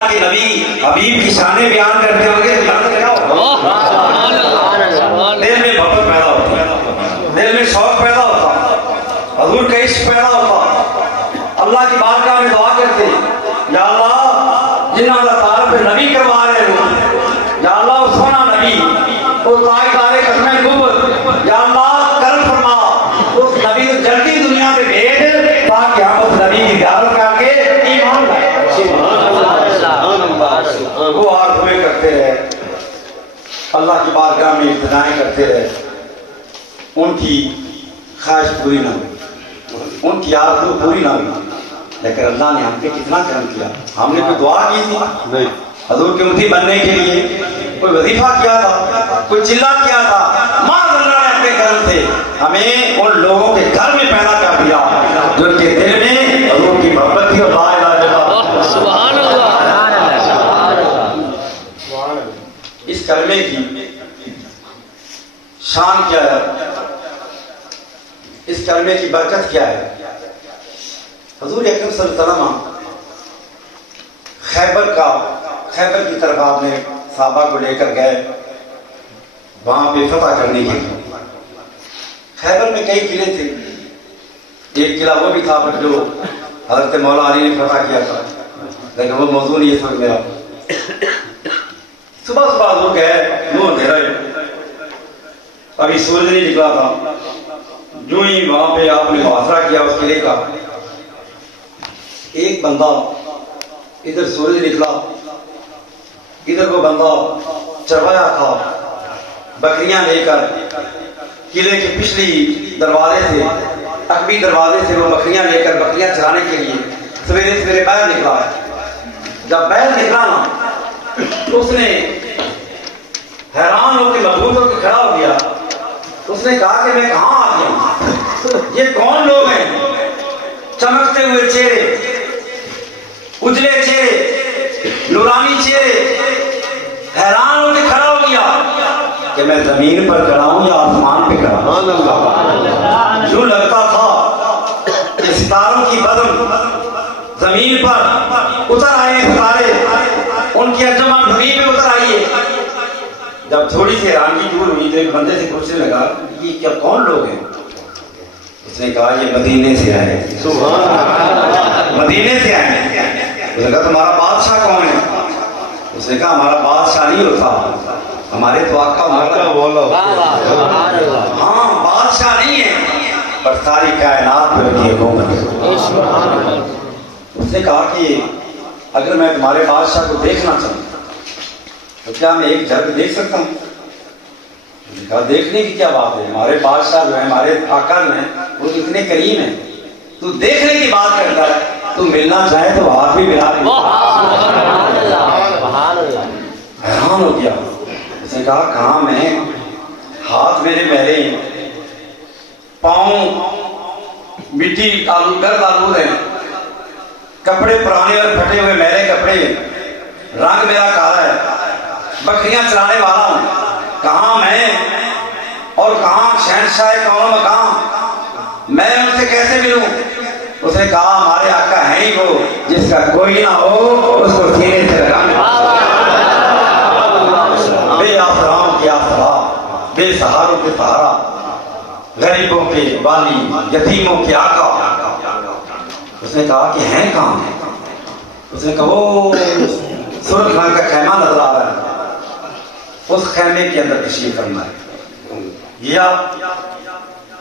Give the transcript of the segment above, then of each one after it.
کہ نبی حبیب کی شانیں بیان کرتے ہوں گے تو کیا ہوگا؟ دل میں محبت پیدا ہوتی، دل میں شوق پیدا ہوتا، حضور کا عشق پیدا ہوتا، اللہ کی بارگاہ میں دعا کرتے یا اللہ جنہاں دا تعارف نبی کروا رہے ہوں، یا اللہ وہ سونا نبی وہ تاجدار ختم نبوت، یا اللہ کرم فرما اس نبی کو جلدی دنیا پہ بھیج تاکہ ہم اس نبی کی زیارت کر کے ایمان لائیں۔ وہ آرزویں کرتے رہے، اللہ کی بارگاہ میں ابتدائیں کرتے رہے، ان کی خواہش پوری نہ ہوئی، ان کی آرزو پوری نہ ہوئی، لیکن اللہ نے ہم پہ کتنا کرم کیا۔ ہم نے کوئی دعا کی تھی حضور کے امتی بننے کے لیے، کوئی وظیفہ کیا تھا، کوئی چلا کیا تھا، ماں اللہ نے اپنے کرم سے ہمیں ان لوگوں کے گھر میں پیدا کر دیا جن کے دل میں حضور کی محبت تھی اور لا الہ الا اللہ۔ سبحان اللہ۔ اس کلمے کی شان کیا ہے، اس کلمے کی برکت کیا ہے؟ حضور اکرم صلی اللہ علیہ وسلم خیبر کی طرف آپ نے صحابہ کو لے کر گئے وہاں پہ فتح کرنے کے لیے۔ خیبر میں کئی قلعے تھے، ایک قلعہ وہ بھی تھا جو حضرت مولا علی نے فتح کیا تھا، لیکن وہ موضوع نہیں ہے سمجھ میں آپ۔ صبح صبح وہ گئے، منہ اندھیرا ہے، ابھی سورج نہیں نکلا تھا، جو ہی وہاں پہ آپ نے محاصرہ کیا اس قلعے کا، ایک بندہ ادھر سورج نکلا، ادھر وہ بندہ چروایا تھا بکریاں لے کر قلعے کے پچھلی دروازے سے، عقبی دروازے سے وہ بکریاں لے کر بکریاں چرانے کے لیے سویرے سویرے باہر نکلا ہے۔ جب باہر نکلا نا اس نے حیران ہو کے مضبوط ہو کے کھڑا ہو گیا، اس نے کہا کہ میں کہاں آ گیا ہوں، یہ کون لوگ ہیں؟ چمکتے ہوئے چہرے، اجلے چہرے، نورانی چہرے، حیران ہو کے کھڑا ہو گیا کہ میں زمین پر کھڑا ہوں یا آسمان پہ کھڑا ہوں۔ یوں لگتا تھا کہ ستاروں کی بدن زمین پر اتر آئے، ستارے ان کی انجمن زمین پہ اتر آئی ہے۔ جب تھوڑی سی حیرانگی دور ہوئی تو ایک بندے سے پوچھنے لگا یہ کیا کون لوگ ہیں؟ اس نے کہا یہ مدینے سے آئے، مدینے سے آئے۔ اس نے کہا تمہارا بادشاہ کون ہے؟ اس نے کہا ہمارا بادشاہ نہیں ہوتا، ہمارے تو آقا مولا۔ ہاں بادشاہ نہیں ہے پر ساری کائنات پر کی حکومت ہے۔ اس نے کہا کہ اگر میں تمہارے بادشاہ کو دیکھنا چاہوں تو کیا میں ایک جھلک دیکھ سکتا ہوں؟ اس نے کہا دیکھنے کی کیا بات ہے، ہمارے بادشاہ جو ہیں، ہمارے آقا جو ہیں وہ اتنے کریم ہیں، تو دیکھنے کی بات کرتا ہے، تو ملنا چاہے تو ہاتھ بھی ملا دے۔ حیران ہو گیا، اس نے کہا کہاں میں، ہاتھ میرے میلے ہیں، پاؤں مٹی گرد آلود ہیں، کپڑے پرانے اور پھٹے ہوئے میلے کپڑے، رنگ میرا کالا ہے، بکریاں چرانے والا ہوں، کہاں میں اور کہاں شہنشاہ کون مقام، میں ان سے کیسے ملوں؟ اس نے کہا ہمارے آقا ہیں ہی وہ جس کا کوئی نہ ہو اس کو سینے سے لگانا، بے آسراؤں کی آسرا، بے سہاروں کے سہارا، غریبوں کے والی، یتیموں کے آقا۔ اس نے کہا کہ ہیں کہاں؟ اس نے کہا وہ سرخ رنگ کا خیمہ نظر آ رہا ہے، اس خیمے کے اندر تشریف فرما ہے۔ گیا،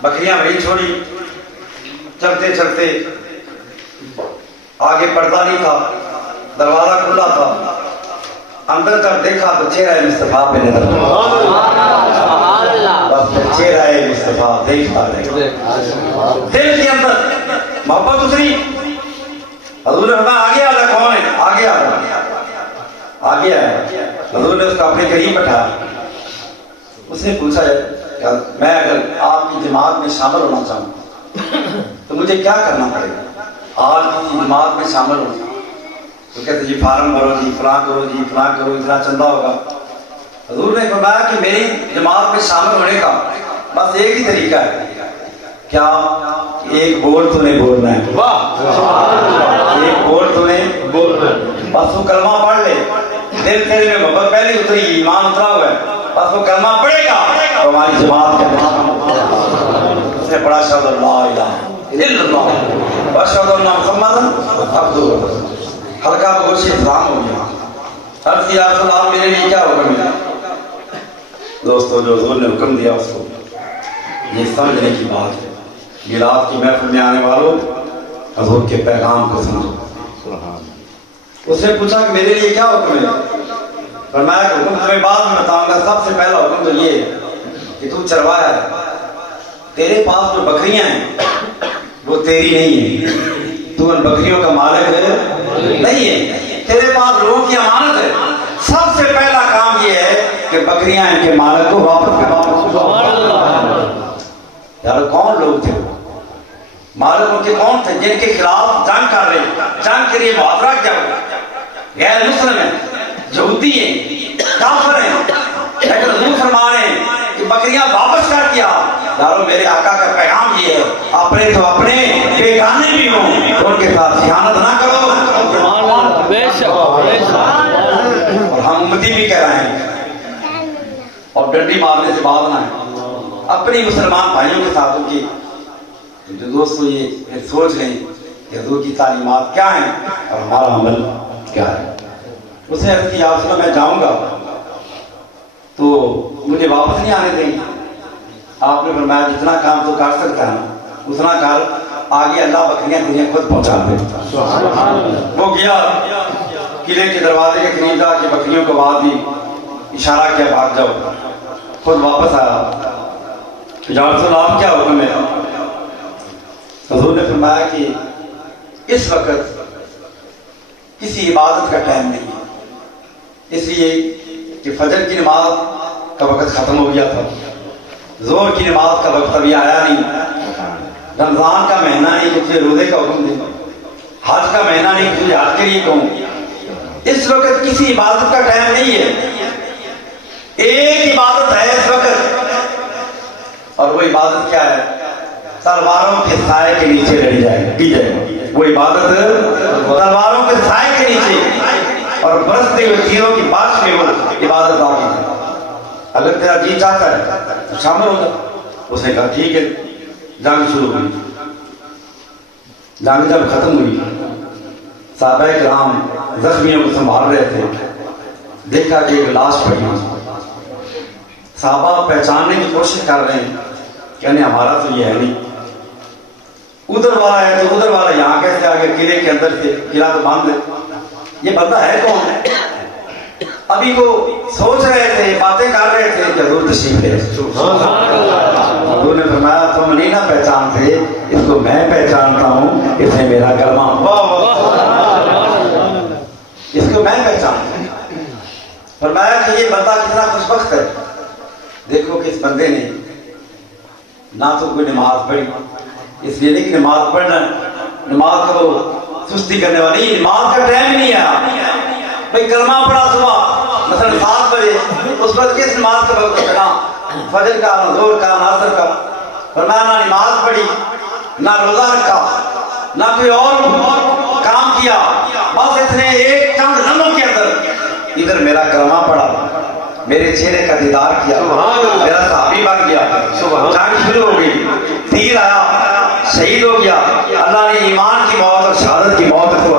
بکریاں وہی چھوڑی، چلتے چلتے آگے پردہ نہیں تھا، دروازہ کھلا تھا، اندر تک دیکھا تو چہرہ مصطفیٰ پہ نظر بس چہرہ مصطفیٰ دیکھتا رہے، دل کے اندر محبت اتری۔ حضور نے فرمایا آگے آ جا، کون ہے؟ آگے آ جا، آگے آیا۔ حضور نے اس کو اپنے قریب بٹھایا، اس نے پوچھا کہ میں اگر آپ کی جماعت میں شامل ہونا چاہوں تو مجھے کیا کرنا پڑے گا؟ آج کی جماعت میں شامل ہونا تو کہتے جی فارم بھرو جی، فلاں کرو جی، فلاں کرو، اتنا چندہ ہوگا۔ حضور نے فرمایا کہ میری جماعت میں شامل ہونے کا بس ایک ہی طریقہ ہے، کیا؟ ایک بول تو نے بولنا ہے، ایک بول تو نے بولنا ہے، بس وہ کلمہ پڑھ میرے تیرے میں محبت پہلے اتری، ایمان اترا ہوا ہے، بس وہ کلمہ پڑے گا تو ہماری جماعت کا اس نے پڑھا اشہد ان لا الہ الا اللہ واشہد ان محمدا عبدہ ورسولہ، ہلکا بگوش اسلام ہو گیا۔ عرض کیا رسول اللہ میرے لیے کیا حکم ہے؟ دوستو جو حضور نے حکم دیا اس کو یہ سمجھنے کی بات ہے۔ میلاد کی محفل میں آنے والوں حضور کے پیغام کو سمجھو۔ اس نے پوچھا کہ میرے لیے کیا حکم ہے؟ فرمایا کہ حکم تمہیں بعد میں بتاؤں گا، سب سے پہلا حکم تو یہ ہے کہ تو چروایا ہے، تیرے پاس جو بکریاں ہیں وہ تیری نہیں ہیں، تو ان بکریوں کا مالک نہیں ہے، تیرے پاس لوگوں کی امانت ہے۔ سب سے پہلا کام یہ ہے کہ بکریاں ان کے مالک کو واپس کرواؤ۔ یار کون لوگ تھے وہ؟ مالک ان کے کون تھے؟ جن کے خلاف جنگ کر رہے، جنگ کے لیے محاصرہ کیا ہوا، غیر مسلم ہیں، یہودی ہیں، کافر ہیں، لیکن حضور فرما رہے ہیں کہ بکریاں واپس کر دیا۔ یارو میرے آقا کا پیغام یہ ہے اپنے تو اپنے بیگانے بھی ہوں ان کے ساتھ خیانت نہ کرو۔ اور ہم امتی بھی کہہ رہے ہیں اور ڈنڈی مارنے سے بات نہ ہے، اپنی مسلمان بھائیوں کے ساتھ ان کی جو دوستو یہ سوچ لیں کہ حضور کی تعلیمات کیا ہیں اور ہمارا عمل کیا ہے۔ اس نے عرض کی یا رسول اللہ میں جاؤں گا تو مجھے واپس نہیں آنے دیں گے؟ آپ نے فرمایا جتنا کام تو کر سکتا ہے اتنا کر، آگے اللہ بکریاں تجھے خود پہنچا دے۔ وہ گیا قلعے کے دروازے کے قریب تھا کہ بکریوں کو آواز دی، اشارہ کیا بھاگ جاؤ، خود واپس آیا۔ یا رسول اللہ آپ کیا حکم ہے؟ حضور نے فرمایا کہ اس وقت کسی عبادت کا ٹائم نہیں ہے، اس لیے کہ فجر کی نماز کا وقت ختم ہو گیا تھا، ظہر کی نماز کا وقت ابھی آیا نہیں، رمضان کا مہینہ نہیں کہ تجھے روزے کا حکم دے، حج کا مہینہ نہیں کہ تجھے حج کے لیے کہوں۔ اس وقت کسی عبادت کا ٹائم نہیں ہے، ایک عبادت ہے اس وقت، اور وہ عبادت کیا ہے؟ تلواروں کے سائے کے نیچے لڑی جائے کی جائے وہ عبادت، تلواروں کے سائے کے نیچے اور برستے ہوئے تیروں کی بارش میں وہ عبادت آ گئی۔ اگر تیرا جی چاہتا ہے تو شامل ہو جا۔ اس نے کہا ٹھیک ہے۔ جنگ شروع ہوئی، جنگ جب ختم ہوئی صحابہ کرام زخمیوں کو سنبھال رہے تھے، دیکھا کہ ایک لاش پڑی ہے، صحابہ پہچاننے کی کوشش کر رہے ہیں، کہنے ہمارا تو یہ ہے نہیں، ادھر والا ہے تو ادھر والا یہاں کیسے آ گیا؟ قلعے کے اندر سے، قلعہ تو بند ہے، یہ بندہ ہے کون؟ ابھی وہ سوچ رہے تھے، باتیں کر رہے تھے کہ حضور تشریف لے۔ حضور نے فرمایا تم نہیں نہ پہچانتے، اس کو میں پہچانتا ہوں، اس نے میرا کلمہ، اس کو میں پہچانتا ہوں۔ فرمایا کہ یہ بندہ کتنا خوش بخت ہے، دیکھو کہ اس بندے نے نہ تو کوئی نماز پڑھی، اس لیے نہیں کہ نماز پڑھنا، نماز کو سستی کرنے والی، نماز کا ٹائم نہیں ہے بھئی، کلمہ پڑھا صبح مثلا 7 بجے، اس پر کس نماز کا وقت پڑھا؟ فجر کا، نہ ظہر کا، نہ عصر کا۔ فرمایا نہ نماز پڑھی، نہ روزہ رکھا، نہ کوئی اور کام کیا، بس اس نے ایک چند لمحوں کے اندر ادھر میرا کلمہ پڑھا، میرے چہرے کا دیدار کیا، میرا صحابی بن گیا، جنگ شروع ہو گئی، تیر آیا، شہید ہو گیا، اللہ نے ایمان کی موت اور شہادت کی موت کو۔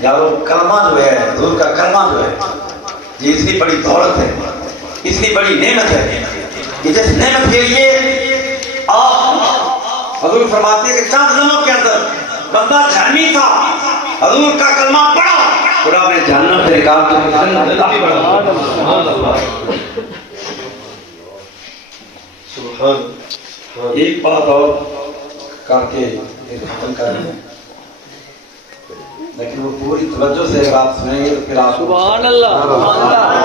یارو کلمہ جو ہے، حضور کا کلمہ جو ہے، یہ اتنی بڑی دولت ہے، اتنی بڑی نعمت ہے کہ جس نعمت کے لیے آپ حضور فرماتے ہیں کہ چند لمحوں کے اندر بندہ جہنمی تھا، حضور کا کلمہ پڑھا، خدا نے جہنم سے نکال کے۔ ایک بات اور کر کے ختم کر رہے ہیں، لیکن وہ پوری توجہ سے اگر آپ سنیں گے تو پھر آپ سبحان اللہ،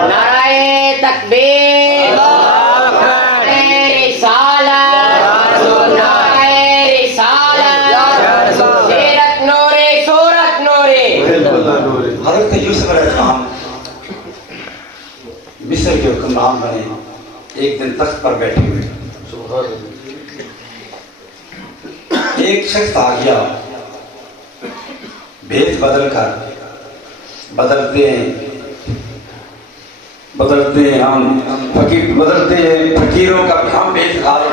نعرہ تکبیر، نعرہ رسالت، نعرہ رسالت، سیرت نورے، سورت نورے۔ حضرت یوسف علیہ السلام مصر کے حکمران بنے، ایک دن تخت پر بیٹھے ہوئے، ایک شخص آ گیا بھیس بدل کر، بدلتے ہیں ہم بدلتے ہیں فقیروں کا بھی ہم پیش کھائے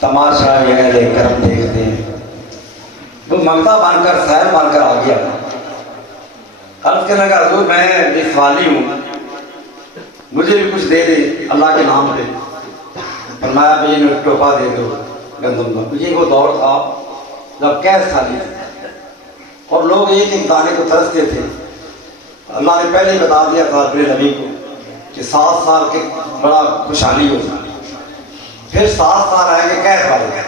تماشا یہ اہل کرم دیکھتے ہیں. وہ منگتا بن کر سیر بن کر آ گیا. عرض کرنے لگا حضور میں ایک سوالی ہوں, مجھے بھی کچھ دے دے اللہ کے نام پہ. فرمایا بھی یہ ٹوپا دے دو گندم کا. یہ وہ دور تھا جب قید خالی اور لوگ ایک ایک دانے کو ترستے تھے. اللہ نے پہلے ہی بتا دیا تھا اپنے نبی کو کہ 7 سال کے بڑا خوشحالی ہو جائے, پھر 7 سال آئیں گے قید والے.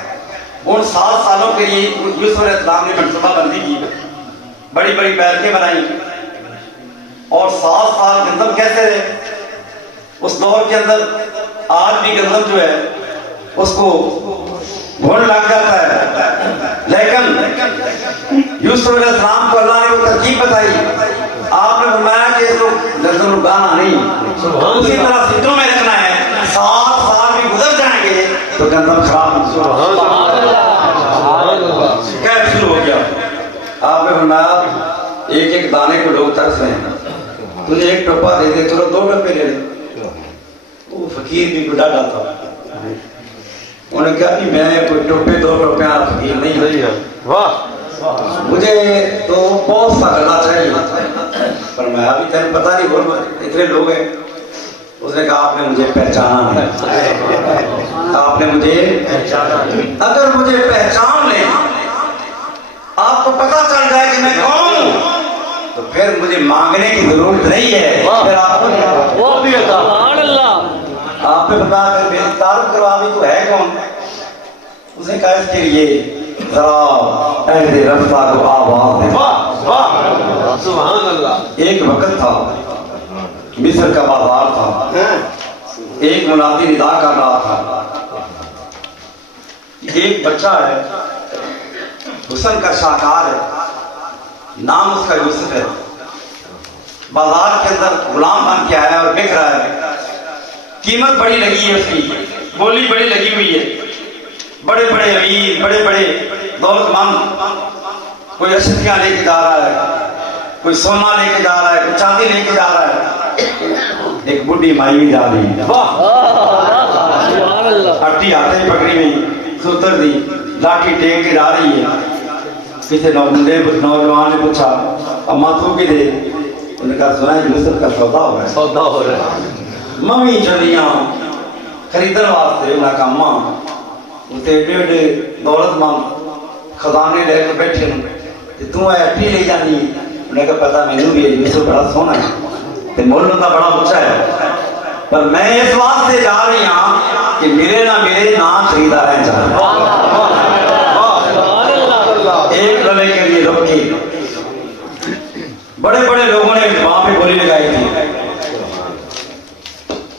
ان 7 سالوں کے لیے یوسف علیہ السلام نے منصوبہ بندی کی, بڑی بڑی بیٹھیں بنائی اور 7 سال گندم کیسے رہے. اس دور کے اندر آج بھی گندم جو ہے اس کو گھن لگ جاتا ہے, لیکن یوسف علیہ السلام کو اللہ نے وہ ترکیب بتائی. آپ نے فرمایا کہ اس کو گندم اگانا نہیں, اسی طرح سٹوں میں رکھنا ہے. 7 سال بھی گزر جائیں گے تو گندم خراب کیسے شروع ہو گیا. آپ نے فرمایا ایک ایک دانے کو لوگ ترس رہے ہیں, تجھے ایک ٹوپا دے دے, چلو 2 ٹوپے لے لے. وہ فقیر بھی کوئی ڈاڈا تھا, انہوں نے کہا کہ میں کوئی ٹوپے 2 ٹوپے آپ فقیر نہیں رہی ہے, مجھے تو بہت سا کرنا چاہیے. پر میں ابھی تین پتہ نہیں بول اتنے لوگ ہیں. اس نے کہا آپ نے مجھے پہچانا ہے, آپ نے مجھے اگر مجھے پہچان لیں, آپ کو پتہ چل جائے کہ میں کون ہوں, تو پھر مجھے مانگنے کی ضرورت نہیں ہے. پھر آپ نے بتا کر میری تعارف کروا دی تو ہے کون. اس نے کہا اس کے لیے ذرا اہل رفتہ کو آواز دے. سبحان اللہ. ایک وقت تھا مصر کا بازار تھا, ایک منادی ندا کر رہا تھا, ایک بچہ ہے حسن کا شاہکار ہے, نام اس کا یوسف ہے, بازار کے اندر غلام بن کے آیا اور بک رہا ہے. قیمت بڑی لگی ہے, اس کی بولی بڑی لگی ہوئی ہے. بڑے بڑے امیر, بڑے بڑے دولت مند, کوئی اشیاء لے کے جا رہا ہے, کوئی سونا لے کے جا رہا ہے, کوئی چاندی لے کے جا رہا ہے. ایک بڈھی مائی بھی جا رہی ہے, ہٹی ہاتھ میں پکڑی ہوئی, ستر دی لاٹھی ٹینک کے جا رہی ہے. کسی نوجوان نے پوچھا اماں تو کی دے, انہوں نے کہا سنا ہے یوسف کا سودا ہو رہا ہے. ممی چلیاں خریدن واسطے. انہوں نے کہا اماں اسے ایڈے دولت مند خزانے لے کے بیٹھے تو ہٹی لے جانی. انہوں نے کہا پتا مینوں بھی یوسف بڑا سونا ہے, مول کا بڑا اونچا ہے, پر میں اس واسطے جا رہی ہوں کہ میرے نہ خریدا رہ جائے. ایک لمحے کے لیے رکی. بڑے بڑے لوگوں نے وہاں پہ بولی لگائی تھی,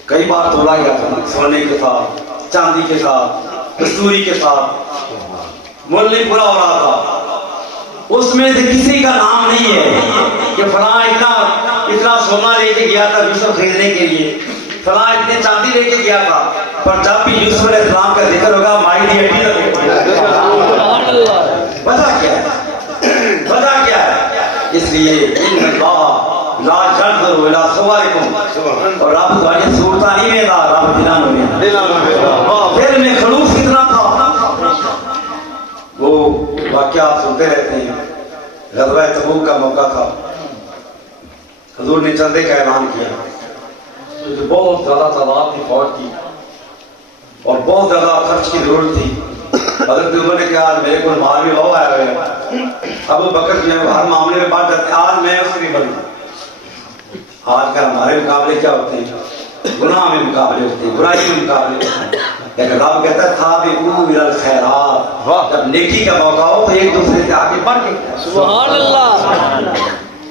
کئی بار تولا گیا تھا, سونے کے ساتھ, چاندی کے ساتھ, کستوری کے ساتھ. مول نہیں پورا ہو رہا تھا. اس میں سے کسی کا نام نہیں ہے کہ فلاں اتنا سونا لے کے گیا تھا یوسف خریدنے کے لیے, فلاں اتنے چاندی لے کے گیا تھا. پر جب بھی یوسف علیہ السلام کا ذکر ہوگا مائی دی ہڈی لگے. وجہ کیا ہے, وجہ کیا ہے؟ اس لیے ان اللہ لا ينظر الى صورکم, اور رب تمہاری صورتاں نہیں ویندا, رب دلاں نوں ویندا. دل میں خلوص کتنا تھا. وہ واقعات سنتے رہتے ہیں. غزوہ تبوک کا موقع تھا, حضور نے چندے کا اعلان کیا, کیونکہ بہت زیادہ تعداد کی فوج تھی اور بہت زیادہ خرچ کی ضرورت تھی. حضرت عمر نے کہا میرے کو مال بھی بہت آیا ہوا ہے. ابو بکر جو ہے ہر معاملے میں بات کرتے ہیں, آج میں اس نہیں بنوں. آج کل ہمارے مقابلے کیا ہوتے ہیں, گناہ میں مقابلے ہوتے ہیں, برائی میں مقابلے ہوتے ہیں. لیکن رب کہتا ہے سابقوا الی الخیرات, جب نیکی کا موقع ہو تو ایک دوسرے سے آگے بڑھ کے. سبحان اللہ.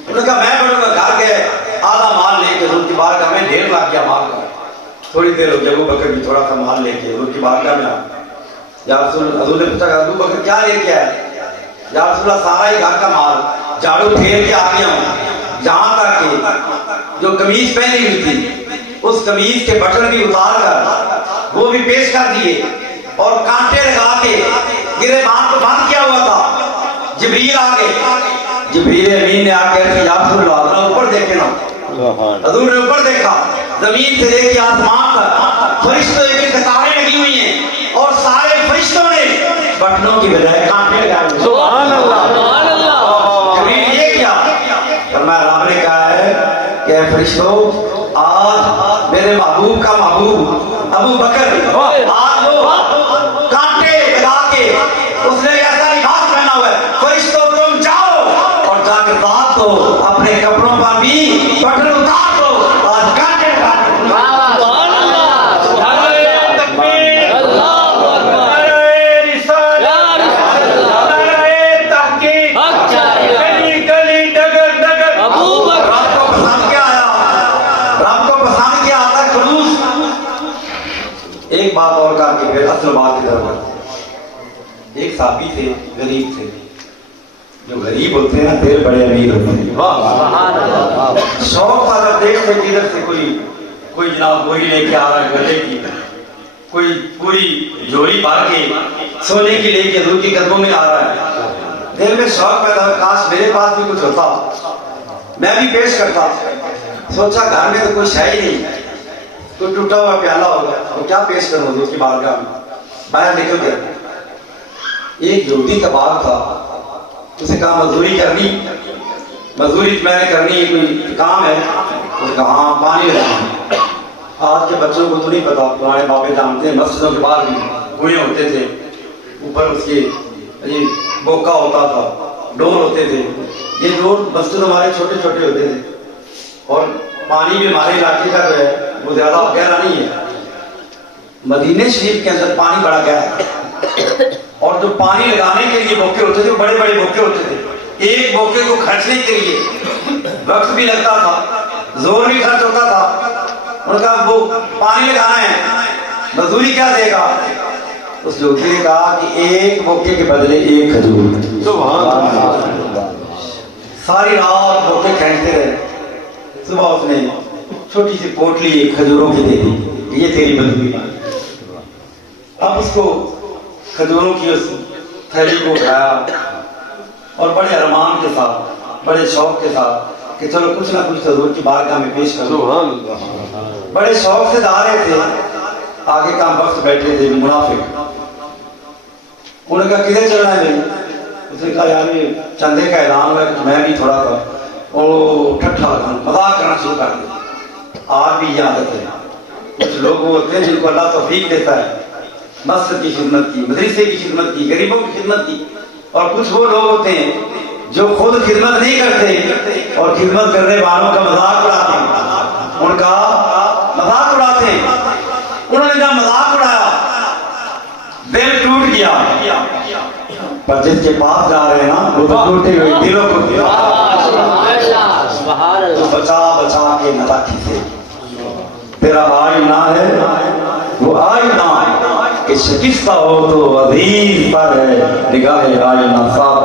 انہوں نے کہا میں بڑھوں گا گھر کے آدھا مال لے کے حضور کی بارگاہ میں 1.5 لاکھ کیا مال کا. تھوڑی دیر ہو گئی, ابو بکر بھی تھوڑا سا مال لے کے حضور کی بارگاہ میں آیا. یا رسول اللہ, حضور نے پوچھا ابو بکر کیا لے کے آئے؟ یا رسول اللہ سارا ہی گھر کا مال جھاڑو پھیر کے آ گیا ہوں, یہاں تک کہ جو قمیض پہنی ہوئی تھی اس قمیض کے بٹن بھی اتار کر وہ بھی پیش کر دیے اور کانٹے لگا کے گرے بان کو بند کیا ہوا تھا. جبریل آ گئے, جبریل امین نے نے آ کے یا رسول اللہ ذرا اوپر دیکھے نا. حضور نے اوپر دیکھا, زمین سے لے کے آسمان تک فرشتوں کی قطاریں لگی ہوئی ہیں اور سارے فرشتوں نے بٹنوں کی بجائے کانٹے لگائے ہوئے. سبحان اللہ سبحان اللہ. جبریل یہ کیا فرمایا, رب نے کہا ہے کہ اے فرشتوں آج میرے محبوب کا محبوب ابو بکر آج وہ کانٹے لگا کے اس نے ایسا لباس پہنا ہوا ہے, فرشتوں تم جاؤ اور جا کر رات کو اپنے کپڑوں پر بھی بٹن اتار دو, آج کانٹے لگا کے. سبحان اللہ سبحان اللہ. تکبیر اللہ اکبر. رسالت نعرہ تحقیق گلی گلی ڈگر ڈگر. ابو بکر رب کو پسند کیا آیا, رب کو پسند کیا آتا ہے خلوص. ایک بات اور کہا کہ پھر اصل بات کی طرف آتے. ایک صحابی تھے, غریب تھے. جو غریب ہوتے ہیں نا دل بڑے امیر ہوتے ہیں. سبحان اللہ. شوق تھا جب دیکھتے کدھر سے کوئی جناب بوری لے کے آ رہا ہے گلے کی, کوئی پوری جوڑی بھر کے سونے کی لے کے حضور کے قدموں میں آ رہا ہے. دل میں شوق پیدا ہوا, کاش میرے پاس بھی کچھ ہوتا, میں بھی پیش کرتا. سوچا گھر میں تو کوئی شے ہی نہیں, کوئی ٹوٹا ہوا پیالہ ہوگا تو کیا پیش کروں حضور کی بارگاہ میں. باہر نکل گیا. ایک یہودی کا باغ تھا, اسے کہا مزدوری کرنی, مزدوری میں نے کرنی, کوئی کام ہے. اس نے کہا ہاں پانی لگانا. آج کے بچوں کو تو نہیں پتا, پرانے باپے جانتے ہیں مسجدوں کے باہر بھی کنویں ہوتے تھے, اوپر اس کے بوکا ہوتا تھا, ڈور ہوتے تھے. یہ ڈور مسجد ہمارے چھوٹے چھوٹے ہوتے تھے اور پانی بھی ہمارے علاقے کا جو ہے وہ زیادہ گہرا نہیں ہے. مدینہ شریف کے اندر پانی بڑا گہرا ہے اور جو پانی لگانے کے لیے بوکے ہوتے تھے وہ بڑے بڑے بوکے ہوتے تھے. ایک بوکے کو کھرچنے کے لیے وقت بھی لگتا تھا, زور بھی خرچ ہوتا تھا. ان کا وہ پانی لگانا ہے, مزدوری کیا دے گا؟ اس یہودی نے کہا کہ ایک بوکے کے بدلے ایک کھجور. سبحان اللہ. ساری رات بوکے کھینچتے رہے. صبح اس نے چھوٹی سی پوٹلی کھجوروں کی دے دی, یہ تیری مزدوری. اب اس کو کھجوروں کی اس تھیلی کو اٹھایا اور بڑے ارمان کے ساتھ, بڑے شوق کے ساتھ کہ چلو کچھ نہ کچھ حضور کی بارگاہ میں پیش کرو. سبحان اللہ. بڑے شوق سے جا رہے تھے. آگے کا وقت بیٹھے تھے منافق. انہوں نے کہا کدھر چلنا ہے بھائی؟ اس نے کہا یار یہ چندے کا اعلان ہوا ہے, میں بھی تھوڑا سا ٹھٹھا لگا مذاق کرنا شروع کر دیا. آج بھی یہ عادت ہے, کچھ لوگ ہوتے ہیں جن کو اللہ توفیق دیتا ہے مسجد کی خدمت کی, مدرسے کی خدمت کی, غریبوں کی خدمت کی, اور کچھ وہ لوگ ہوتے ہیں جو خود خدمت نہیں کرتے اور خدمت کرنے والوں کا مذاق اڑاتے ہیں, ان کا مذاق اڑاتے ہیں. انہوں نے جب مذاق اڑایا دل ٹوٹ گیا. پر جس کے پاس جا رہے ہیں نا وہ تو ٹوٹے ہوئے دلوں کو بچا بچا کے نہ کھینچے. تیرا آئینہ ہے وہ آئینہ کہ شکستہ ہو تو عزیز پر ہے نگاہ آئینہ صاحب.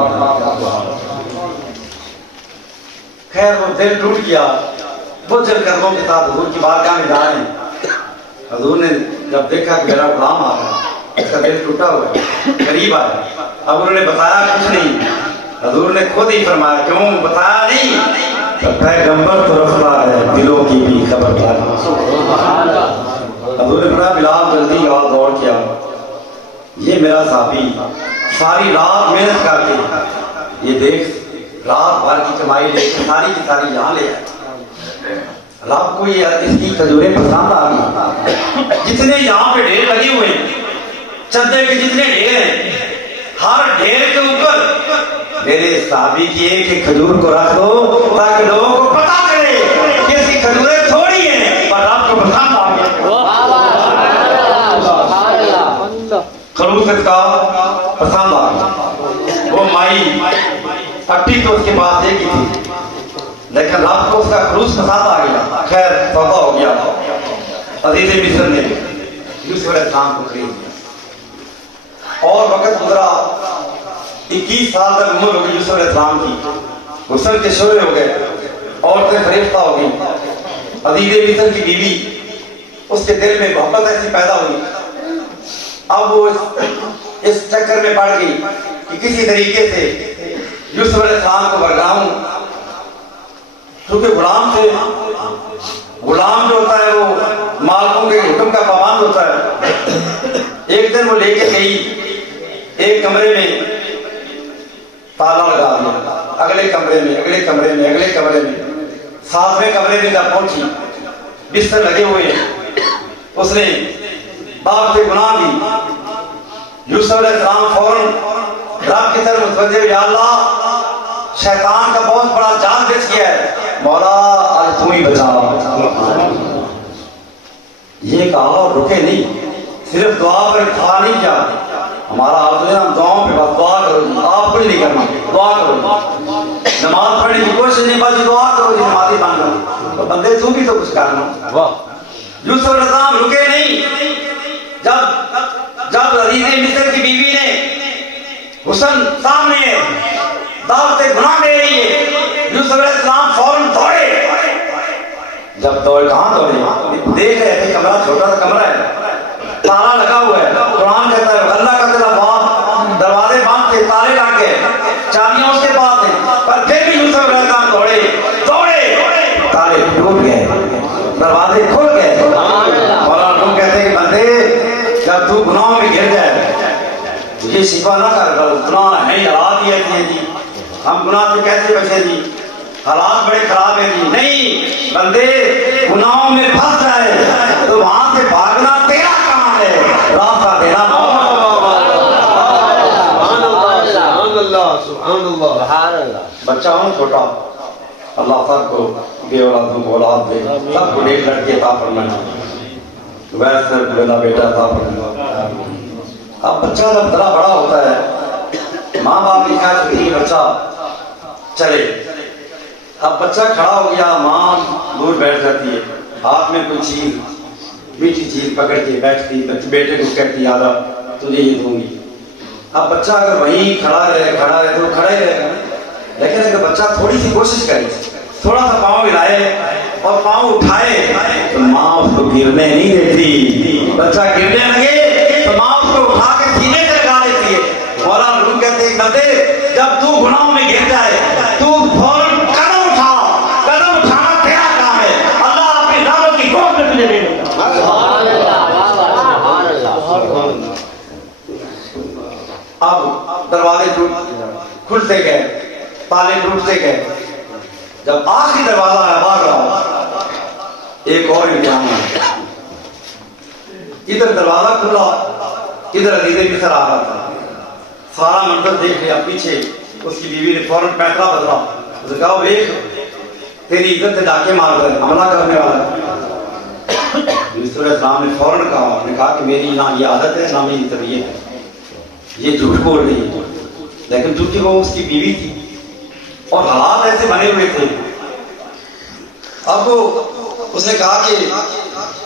خیر وہ دل ٹوٹ گیا. وہ جب قدموں کے ساتھ حضور کی بارگاہ میں جائیں, حضور نے جب دیکھا کہ میرا غلام آ رہا ہے, اس کا دل ٹوٹا ہوا ہے, قریب آیا. اب انہوں نے بتایا کچھ نہیں. حضور نے خود ہی فرمایا کیوں بتایا نہیں؟ پیغمبر تو رکھتا ہے دلوں کی بھی خبردار. حضور نے فرمایا بلال جلدی آواز دوڑ کیا, یہ میرا صحابی ساری رات محنت کر کے یہ دیکھ رات بھر کی کمائی لے کے ساری کی ساری یہاں لے آئے. رب کو یہ اس کی کھجوریں پسند آ گئی. جتنے یہاں پہ ڈھیر لگے ہوئے ہیں, چندے کے جتنے ڈھیر ہیں, ہر ڈھیر کے اوپر میرے صحابی کی ایک ایک کھجور کو رکھ دو تاکہ لوگوں کو پتا چلے کہ اس کی کھجوریں تھوڑی ہیں پر رب کو پسند آ گئی. خلوص کا پسند آ گئی. وہ مائی پٹی تو اس کے پاس ایک ہی تھی لیکن رب کو اس کا خلوص پسند آ گیا. خیر سودا ہو گیا. عزیز مصر نے یوسف علیہ السلام کو خرید لیا اور وقت گزرا. 21 سال تک عمر ہو گئی یوسف علیہ السلام کی. غسل کے شورے ہو گئے, عورتیں فریفتہ ہو گئی. عزیز مصر کی بیوی اس کے دل میں محبت ایسی پیدا ہوئی. اب وہ اس چکر میں پڑ گئی کہ کسی طریقے سے یوسف علیہ السلام کو برگاؤں چونکہ غلام تھے، غلام جو ہوتا ہے وہ مالکوں کے حکم کا پابند ہوتا ہے. ایک دن وہ لے کے گئی ایک کمرے میں، تالا لگا دیا، اگلے کمرے میں، اگلے کمرے میں، اگلے کمرے میں، 7ویں کمرے میں جب پہنچی بستر لگے ہوئے ہیں، اس نے باپ پہ گناہ دی. یوسف علیہ السلام فوراً رب کی طرف متوجہ ہوئے، یا اللہ شیطان کا بہت بڑا جال بچ گیا ہے، مولا آج تم ہی بچا. یہ کہا اور رکے نہیں، صرف دعا پر اکتفا نہیں کیا. ہمارا حال تو ہے ہم دعاؤں پہ بس دعا کرو جی، آپ کچھ نہیں کرنا، دعا کرو جی. نماز پڑھنے کی کوشش نہیں، بس دعا کرو جی، نمازی بن جاؤ. تو بندے تو بھی تو کچھ کرنا. یوسف علیہ السلام رکے نہیں. جب عزیز مصر کی بیوی نے حسن سامنے دعوت گناہ دے رہی ہے، یوسف علیہ السلام فوراً دوڑے. جب دوڑے کہاں دوڑے؟ دیکھ رہے تھے کمرہ چھوٹا سا کمرہ ہے، تالا لگا ہوا ہے. قرآن کہتا ہے اللہ کا تیرا باپ، دروازے بند تھے، تالے لگ گئے، چابیاں اس کے پاس تھیں، پر پھر بھی یوسف علیہ السلام دوڑے، تالے ٹوٹ گئے، دروازے کھل گئے. اور لوگ کہتے ہیں کہ بندے جب تو گناہوں میں گر جائے یہ شفا نہ کر، گناہ نہیں، حالات ہی ایسی ہیں جی، ہم گناہ سے کیسے بچیں جی، حالات بڑے خراب ہیں جی. نہیں، بندے گناہوں میں پھنس جائے تو وہاں سے بھاگنا تیرا کام ہے، راستہ دینا. بچہ ہوں چھوٹا، اللہ سب کو بے اولادوں کو اولاد دے، سب کو نیک لڑکے عطا فرمائے، ویسے بلا بیٹا عطا فرمائے. اب بچہ جب ذرا بڑا ہوتا ہے، ماں باپ کی خواہش ہوتی ہے بچہ چلے. اب بچہ کھڑا ہو گیا، ماں دور بیٹھ جاتی ہے، ہاتھ میں کوئی چیز میٹھی چیز پکڑ کے بیٹھتی، بیٹے کو کہتی آدھا تجھے یہ دوں گی. اب بچہ اگر وہیں کھڑا رہے تو کھڑا ہی رہے گا، لیکن اگر بچہ تھوڑی سی کوشش کرے، تھوڑا سا پاؤں ہلائے اور پاؤں اٹھائے تو ماں اس کو گرنے نہیں دیتی. بچہ گرنے لگے تو ماں اس کو اٹھا کے سینے سے لگا دیتی ہے. مولانا روم کہتے ہیں بندے جب تو گناہوں میں گر جائے تو فوراً قدم اٹھا، قدم اٹھانا تیرا کام ہے، اللہ اپنی رحمت کی گود میں تجھے دے دے گا. اب دروازے کھلتے گئے، تالے ٹوٹتے گئے. جب آخری دروازہ آیا باہر رہا، ایک اور امتحان ہے. ادھر دروازہ کھلا، ادھر عزیز مصر آ رہا تھا. سارا منظر دیکھ لیا، پیچھے اس کی بیوی نے فوراً پیترا بدلا، اس نے کہا دیکھ تیری عزت سے ڈاکے مار رہے، حملہ کرنے والا ہے. یوسف علیہ السلام نے فوراً کہا کہ میری نہ یہ عادت ہے نہ میری طبیعت ہے، یہ جھوٹ بول رہی ہے. لیکن چونکہ وہ اس کی بیوی تھی اور حالات ایسے بنے ہوئے تھے، اب وہ اس نے کہا کہ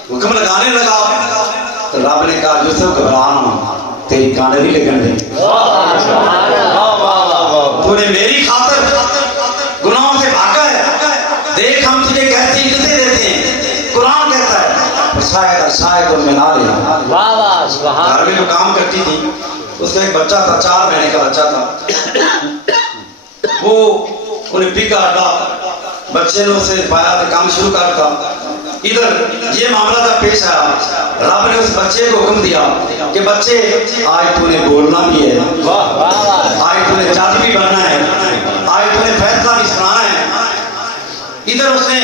حکم لگانے لگا تو رب نے کہا یوسف گھبرانا، تیری کانڈے نہیں لگن دیں. تو نے میری خاطر گناہوں سے بھاگا ہے، دیکھ ہم تجھے کیسی عزتیں دیتے ہیں. قرآن کہتا ہے شاید ان میں نہ لینا. گھر میں جو کام کرتی تھی اس کا ایک بچہ تھا، 4 مہینے کا بچہ تھا. وہ انہیں پکا ہٹا، بچے نے اسے پایا تو کام شروع کرتا. ادھر یہ معاملہ جب پیش آیا، رب نے اس بچے کو حکم دیا کہ بچے آج تو نے بولنا بھی ہے، آج تو نے جج بھی بننا ہے، آج تو نے فیصلہ بھی سنانا ہے. ادھر اس نے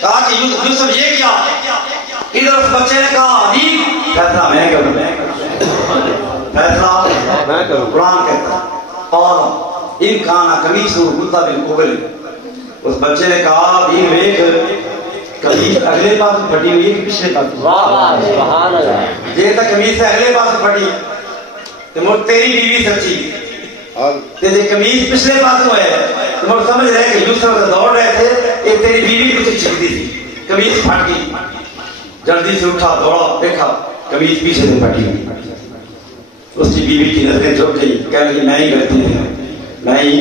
کہا کہ یوسف یہ کیا، ادھر اس بچے نے کہا فیصلہ میں کروں، فیصلہ میں کروں. قرآن کہتا ہے اور ان کانا قمیصہ قد من قبل. اس بچے نے کہا دین ویکھ قمیص اگلے پاس پھٹی ہوئی ہے کہ پچھلے پاس؟ سبحان اللہ. یہ تو قمیص ہے اگلے پاس پھٹی تو مر تیری بیوی سچی، تیری قمیص پچھلے پاس ہے تو مر سمجھ رہے کہ یوسف دوڑ رہے تھے، یہ تیری بیوی کچھ چھکتی تھی، قمیص پھٹ گئی. جلدی سے اٹھا، دوڑا، دیکھا قمیص پیچھے سے پھٹی ہوئی. اس کی بیوی کی نظریں جھک گئی، کہنے لگی میں ہی غلطی ہے، میں ہی.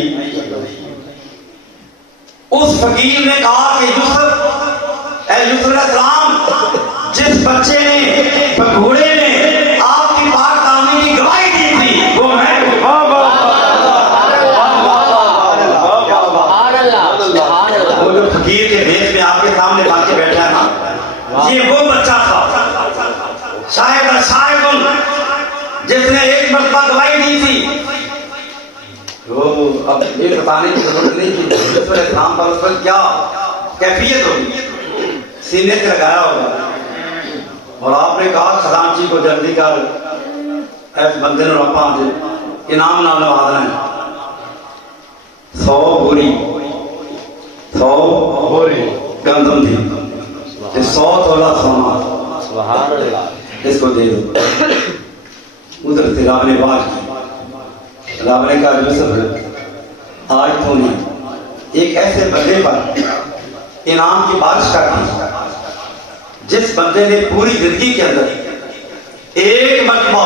اس فقیر نے کہا کہ یوسف علیہ السلام، جس بچے نے بھگوڑے نے آپ کی پاک دامنی کی گواہی دی تھی وہ میں وہ جو فقیر تو اب یہ بتانے کی ضرورت نہیں کہ حضور علیہ السلام پر اس پر کیا کیفیت ہوگی، سینے سے لگایا ہوگا اور آپ نے کہا خزانچی کو جلدی کر ایس بندے نے رپا انعام نہ نوازنا ہے 100 بوری 100 بوری گندم تھی 100 تولہ سونا سبحان اللہ اس کو دے دو. ادھر سے رب نے بات کی، رب نے کہا یوسف آج تو نے ایک ایسے بندے پر انعام کی بارش کر دی جس بندے نے پوری زندگی کے اندر ایک مرتبہ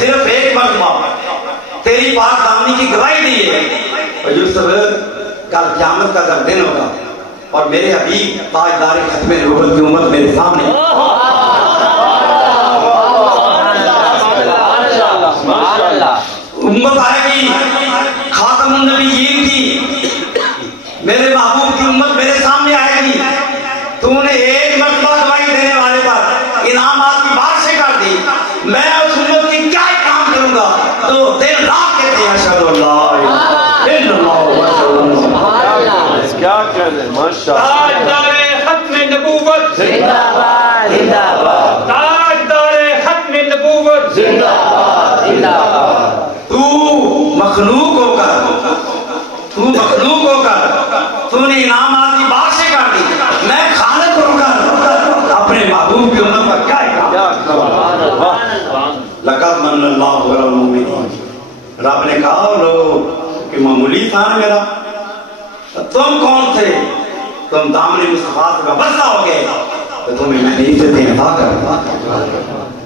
صرف ایک مرتبہ تیری پاک دامنی کی گواہی دی ہے. اور یوسف کل قیامت کا جب دن ہوگا اور میرے حبیب تاجدار ختم نبوت کی امت میرے سامنے امت آئے گی خاتم النبیین کی، میرے محبوب کی امت میرے سامنے آئے گی. تو نے ایک مرتبہ گواہی دینے والے پر انعامات کی بارشیں کر دی، میں اس امت کی کیا کام کروں گا؟ تو دن رات کہتے ہیں اشہد اللہ الا اللہ. کیا کہہ رہے ہیں ماشاءاللہ. تاجدار ختم نبوت زندہ باد زندہ باد تاجدار ختم نبوت زندہ باد زندہ باد. تو مخلوق ہو کر تو نے انعامات کی بارشیں کر دی، میں خالق ہو کر اپنے محبوب کی امت پر کیا کام؟ لقد من اللہ علی المؤمنین. رب نے کہا لوگ کہ معمولی تھا نا میرا، تم کون تھے؟ تم دامن مصطفیٰ کا بستہ ہو گئے تو تمہیں میں نے عزتیں عطا کر.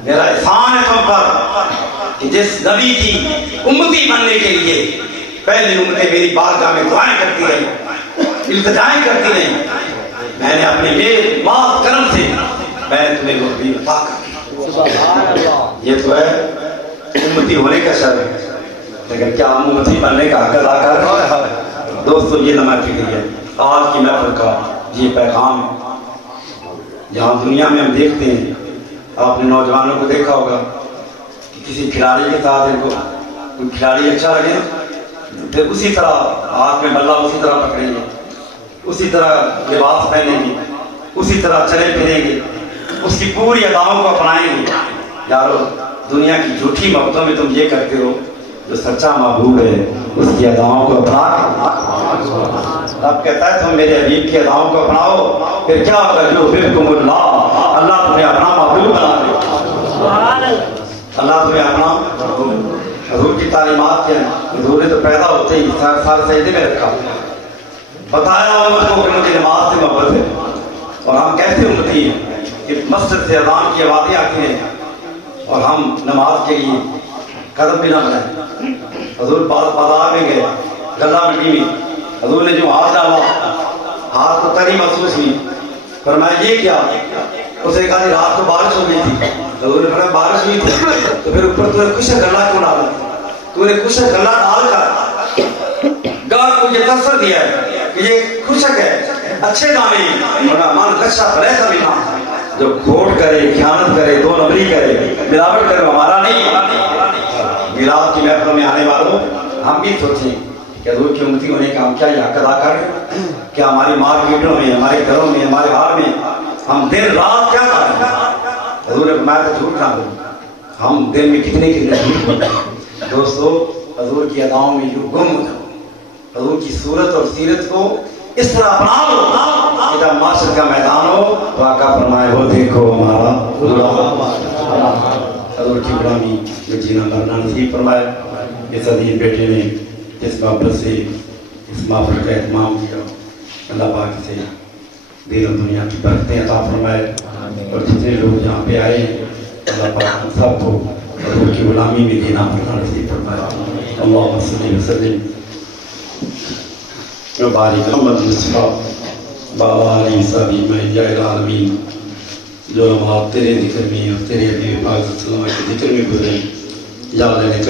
میرا احسان ہے تم پر کہ جس نبی کی امتی بننے کے لیے پہلی امتیں میری بارگاہ میں دعائیں کرتی رہی، التجائیں کرتی رہی، میں نے اپنے میل مال کرم سے میں تمہیں وہ بھی عطا کر. یہ تو ہے امتی ہونے کا شرط ہے، لیکن کیا ہم امتی بننے کا حق ادا کر رہے ہیں؟ دوستو یہ نمائش کے لیے آج کی محفل کا یہ پیغام ہے. جہاں دنیا میں ہم دیکھتے ہیں، آپ نے نوجوانوں کو دیکھا ہوگا کہ کسی کھلاڑی کے ساتھ ان کو کوئی کھلاڑی اچھا لگے پھر اسی طرح ہاتھ میں بلہ اسی طرح پکڑیں گے، اسی طرح لباس پہنیں گے، اسی طرح چلے پھریں گے، اس کی پوری اداؤں کو اپنائیں گے. یارو دنیا کی جھوٹی محبتوں میں تم یہ کرتے ہو، جو سچا محبوب ہے اس کی اداؤں کو اپنا اب کہتا ہے تم میرے حبیب کی اداؤں کو اپناؤ، پھر کیا ہوگا؟ جو بالکم اللہ تمہیں اپنا محبوب بنا دے. اللہ تمہیں اپنا حضور کی تعلیمات کیا ہیں؟ حضور نے تو پیدا ہوتے ہی سارے سجدے میں رکھا، بتایا امت کو کہ مجھے نماز سے محبت ہے. اور ہم کیسے امتی ہیں کہ مسجد سے اذان کی آوازیں آتی ہیں اور ہم نماز کے لیے قدم بھی نہ بنائیں. حضور بازار میں گئے، گلا منڈی میں حضور نے جو ہاتھ ڈالا، ہاتھ کو تری محسوس ہوئی، فرمایا یہ کیا؟ اسے کہا جی رات کو بارش ہو گئی تھی. حضور نے فرمایا بارش ہوئی تھی تو پھر اوپر تو نے خشک گلا کیوں ڈالا؟ تو نے خشک گلا ڈال کر گاہ کو یہ تاثر دیا ہے کہ یہ خشک ہے، اچھے دانے ورنہ مان کچا بھلے سا بھی نام جو کھوٹ کرے، خیانت کرے، دو نمبری کرے، ملاوٹ کرے، ہمارا نہیں. میلاد کی محفلوں میں آنے والوں ہم بھی سوچیں کہ حضور کی امتی ہونے کا ہم کیا یہ حق ادا کر رہے ہیں؟ کیا ہماری مارکیٹوں میں، ہمارے گھروں میں، ہمارے ہار میں ہم دن رات کیا کر رہے ہیں؟ حضور نے فرمایا تو جھوٹ نہ بولو. ہم دن میں کتنے جھوٹ بولتے ہیں. دوستو حضور کی اداؤں میں یوں گم ہو جاؤ، حضور کی صورت اور سیرت کو اس طرح اپناؤ کہ جب معاشر کا میدان ہو تو آقا فرمائے ہو دیکھو ہمارا حضور کی غلامی میں جینا مرنا نصیب فرمائے. اس عظیم بیٹے نے جس محبت سے اس محفل کا اہتمام کیا، اللہ پاک سے دین و دنیا کی برکتیں عطا فرمائے. اور جتنے لوگ یہاں پہ آئے ہیں اللہ پاک ہم سب کو حضور کی غلامی میں جینا مرنا نصیب فرمائے. اللہم صلی وسلم وبارک محمد مصطفیٰ بابا علی صحابی میں یا العالمین. جو نماز تیرے ذکر میں اور تیرے حبیب پاک صلی اللہ علیہ وسلم کے ذکر میں گزرے یا اللہ نے